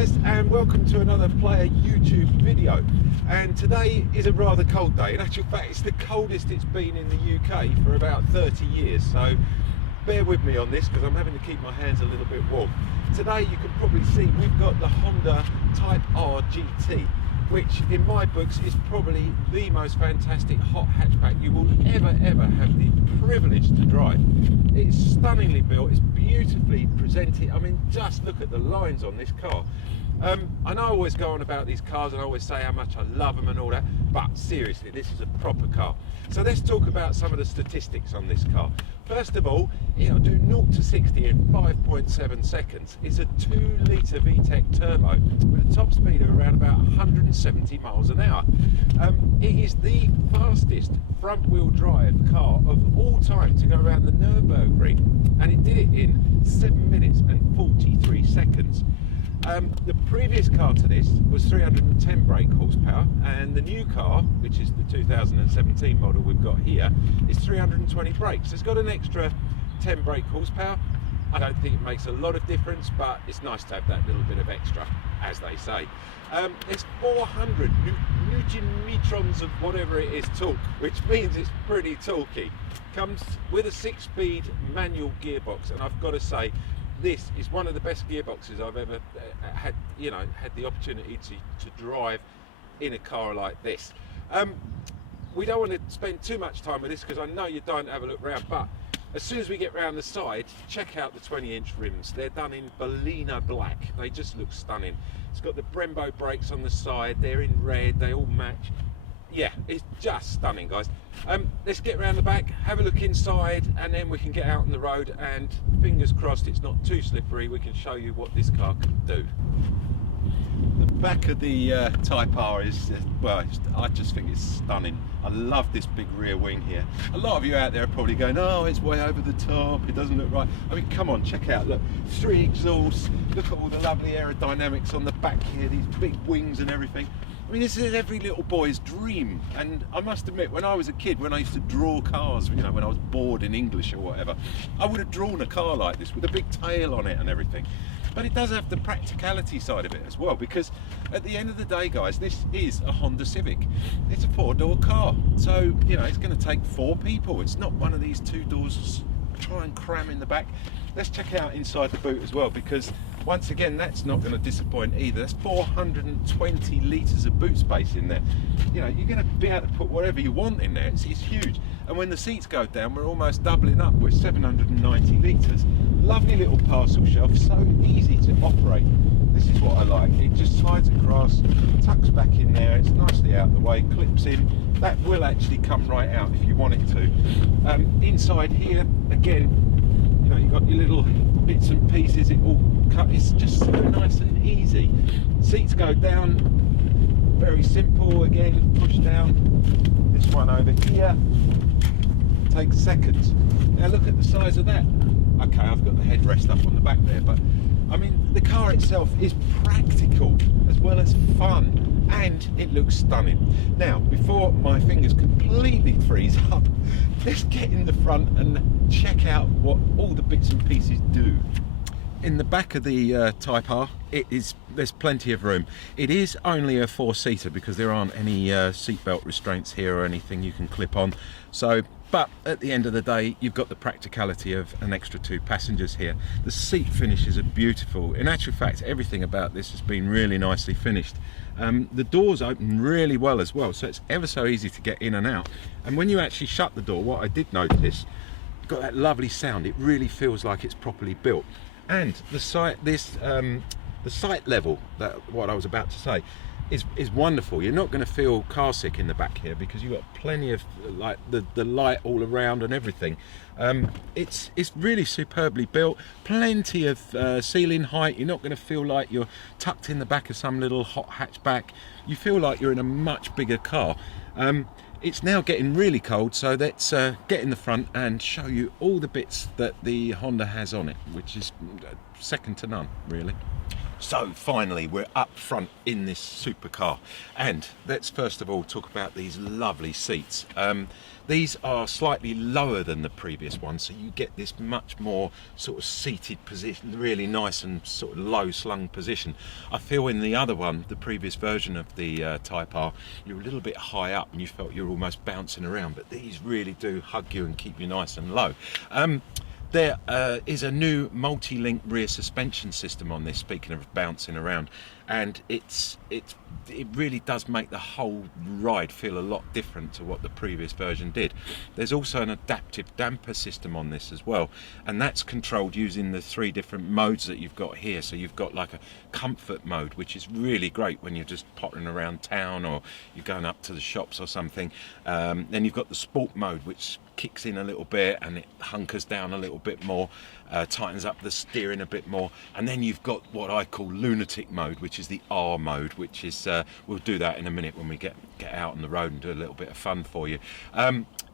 guys, and welcome to another Player YouTube video. And today is a rather cold day. In actual fact, it's the coldest it's been in the UK for about 30 years, so bear with me on this because I'm having to keep my hands a little bit warm. Today you can probably see we've got the Honda Type R GT, which in my books is probably the most fantastic hot hatchback you will ever have the privilege to drive. It's stunningly built, it's beautifully presented. I mean, just look at the lines on this car. I know I always go on about these cars and I always say how much I love them and all that, but seriously, this is a proper car. So let's talk about some of the statistics on this car. First of all, it'll do 0 to 60 in 5.7 seconds. It's a 2-litre VTEC turbo with a top speed of around about 170 miles an hour. It is the fastest front-wheel drive car of all time to go around the Nurburgring, and it did it in 7 minutes and 43 seconds. The previous car to this was 310 brake horsepower, and the new car, which is the 2017 model we've got here, is 320 brakes. It's got an extra 10 brake horsepower. I don't think it makes a lot of difference, but it's nice to have that little bit of extra, as they say. It's 400 newton-metrons of whatever it is torque, which means it's pretty torquey. Comes with a 6-speed manual gearbox, and I've got to say, this is one of the best gearboxes I've ever had, had the opportunity to drive in a car like this. We don't want to spend too much time with this because I know you don't have a look round, but as soon as we get round the side, check out the 20-inch rims. They're done in Bellina black. They just look stunning. It's got the Brembo brakes on the side. They're in red. They all match. Yeah, it's just stunning, guys. Let's get around the back, have a look inside, and then we can get out on the road, and fingers crossed it's not too slippery. We can show you what this car can do. The back of the Type R is, well, I just think it's stunning. I love this big rear wing here. A lot of you out there are probably going, oh, it's way over the top, it doesn't look right. I mean, come on, check out, look, 3 exhausts, look at all the lovely aerodynamics on the back here, these big wings and everything. I mean, this is every little boy's dream, and I must admit, when I was a kid, when I used to draw cars, when I was bored in English or whatever, I would have drawn a car like this with a big tail on it and everything. But it does have the practicality side of it as well, because at the end of the day, guys, this is a Honda Civic. It's a 4-door car, so it's going to take 4 people. It's not one of these 2 doors try and cram in the back. Let's check out inside the boot as well, because once again, that's not going to disappoint either. There's 420 litres of boot space in there. You're going to be able to put whatever you want in there. It's huge. And when the seats go down, we're almost doubling up. We're 790 litres. Lovely little parcel shelf, so easy to operate. This is what I like. It just slides across, tucks back in there. It's nicely out of the way, clips in. That will actually come right out if you want it to. Inside here, again, you've got your little bits and pieces. It all cut. It's just so nice and easy. Seats go down, very simple. Again, push down. This one over here takes seconds. Now look at the size of that. Okay, I've got the headrest up on the back there, but I mean, the car itself is practical as well as fun, and it looks stunning. Now, before my fingers completely freeze up, let's get in the front and check out what all the bits and pieces do. In the back of the Type R, there's plenty of room. It is only a 4-seater because there aren't any seatbelt restraints here or anything you can clip on. But at the end of the day, you've got the practicality of an extra 2 passengers here. The seat finishes are beautiful. In actual fact, everything about this has been really nicely finished. The doors open really well as well, so it's ever so easy to get in and out. And when you actually shut the door, what I did notice, got that lovely sound. It really feels like it's properly built. And the sight level, what I was about to say, is wonderful. You're not going to feel car sick in the back here because you've got plenty of like the light all around and everything. It's really superbly built. Plenty of ceiling height. You're not going to feel like you're tucked in the back of some little hot hatchback. You feel like you're in a much bigger car. it's now getting really cold, so let's get in the front and show you all the bits that the Honda has on it, which is second to none, really. So finally we're up front in this supercar, and let's first of all talk about these lovely seats. These are slightly lower than the previous one, so you get this much more sort of seated position, really nice and sort of low slung position. I feel in the other one, the previous version of the Type R, you were a little bit high up and you felt you were almost bouncing around, but these really do hug you and keep you nice and low. There is a new multi-link rear suspension system on this, speaking of bouncing around, and it really does make the whole ride feel a lot different to what the previous version did. There's also an adaptive damper system on this as well, and that's controlled using the 3 different modes that you've got here. So you've got like a comfort mode, which is really great when you're just pottering around town or you're going up to the shops or something. Then you've got the sport mode, which kicks in a little bit and it hunkers down a little bit more, tightens up the steering a bit more. And then you've got what I call lunatic mode, which is the R mode, which is we'll do that in a minute when we get out on the road and do a little bit of fun for you.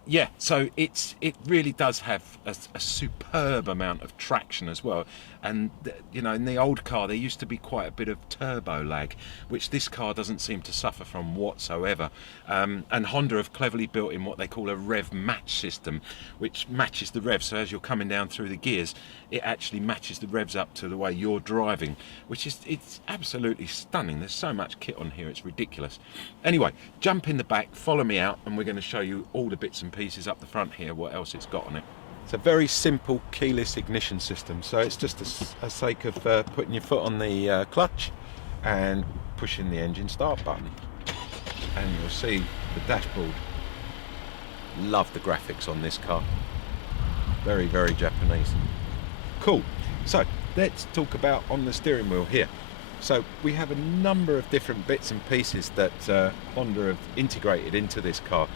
Yeah, so it really does have a superb amount of traction as well. And you know, in the old car there used to be quite a bit of turbo lag, which this car doesn't seem to suffer from whatsoever. And Honda have cleverly built in what they call a Rev Match System, which matches the revs. So as you're coming down through the gears, it actually matches the revs up to the way you're driving, which is, it's absolutely stunning. There's so much kit on here, it's ridiculous. Anyway, jump in the back, follow me out, and we're going to show you all the bits and pieces up the front here, what else it's got on it. It's a very simple keyless ignition system, so it's just a sake of putting your foot on the clutch and pushing the engine start button, and you'll see the dashboard. Love the graphics on this car, very, very Japanese. Cool. So let's talk about on the steering wheel here. So we have a number of different bits and pieces that Honda have integrated into this car.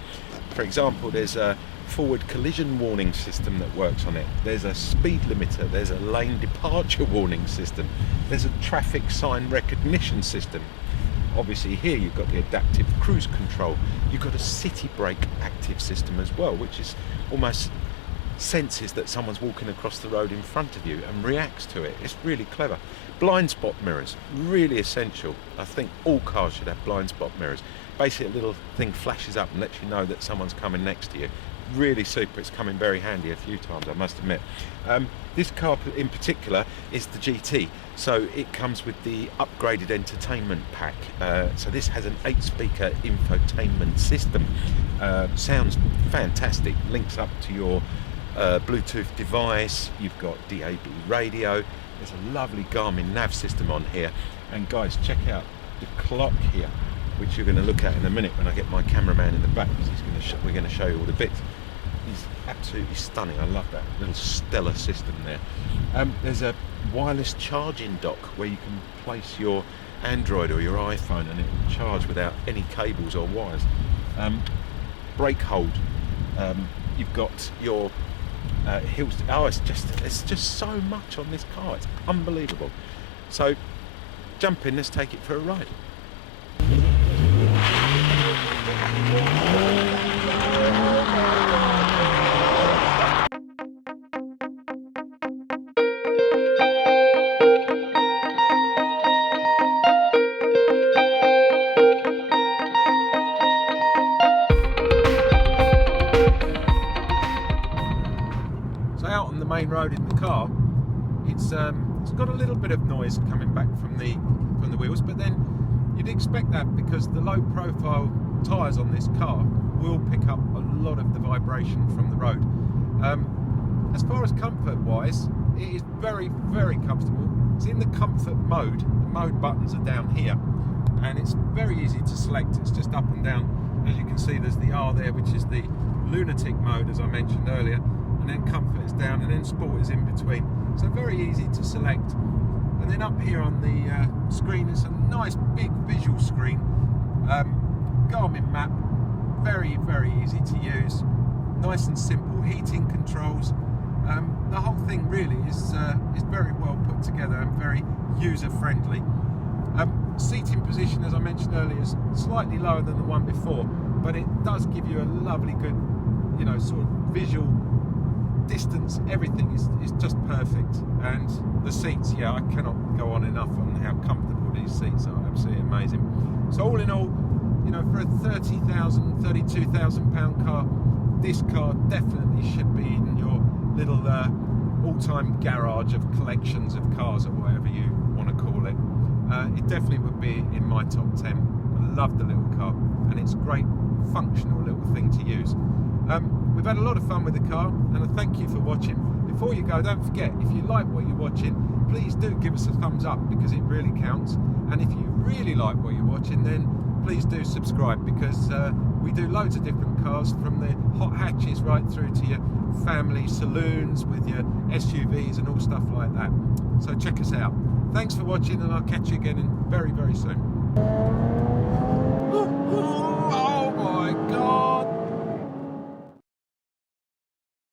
For example, there's a forward collision warning system that works on it. There's a speed limiter, there's a lane departure warning system, there's a traffic sign recognition system. Obviously here you've got the adaptive cruise control. You've got a city brake active system as well, which is almost senses that someone's walking across the road in front of you and reacts to it. It's really clever. Blind spot mirrors, really essential. I think all cars should have blind spot mirrors. Basically a little thing flashes up and lets you know that someone's coming next to you. Really super. It's come in very handy a few times, I must admit. This car in particular is the GT, so it comes with the upgraded entertainment pack. So this has an 8-speaker infotainment system. Sounds fantastic, links up to your Bluetooth device. You've got DAB radio. There's a lovely Garmin nav system on here, and guys, check out the clock here, which you're going to look at in a minute when I get my cameraman in the back, because we're going to show you all the bits. He's absolutely stunning. I love that little stellar system there. There's a wireless charging dock where you can place your Android or your iPhone and it will charge without any cables or wires. Brake hold. You've got your hills. Oh, it's just so much on this car. It's unbelievable. So jump in, let's take it for a ride. Main road in the car, it's got a little bit of noise coming back from the wheels, but then you'd expect that because the low profile tyres on this car will pick up a lot of the vibration from the road. As far as comfort wise, it is very, very comfortable. It's in the comfort mode. The mode buttons are down here and it's very easy to select. It's just up and down. As you can see, there's the R there, which is the lunatic mode, as I mentioned earlier, and then comfort is down, and then sport is in between. So very easy to select. And then up here on the screen, it's a nice big visual screen. Garmin map, very, very easy to use. Nice and simple. Heating controls. The whole thing really is very well put together and very user friendly. Seating position, as I mentioned earlier, is slightly lower than the one before. but it does give you a lovely good, you know, sort of visual distance. Everything is just perfect. And the seats, yeah, I cannot go on enough on how comfortable these seats are. Absolutely amazing. So all in all, you know, for a £32,000 car, this car definitely should be in your little all-time garage of collections of cars, or whatever you want to call it. It definitely would be in my top 10. I love the little car, and it's a great functional little thing to use. We've had a lot of fun with the car, and I thank you for watching. Before you go, don't forget, if you like what you're watching, please do give us a thumbs up, because it really counts. And if you really like what you're watching, then please do subscribe, because we do loads of different cars, from the hot hatches right through to your family saloons with your SUVs and all stuff like that. So check us out. Thanks for watching, and I'll catch you again very, very soon.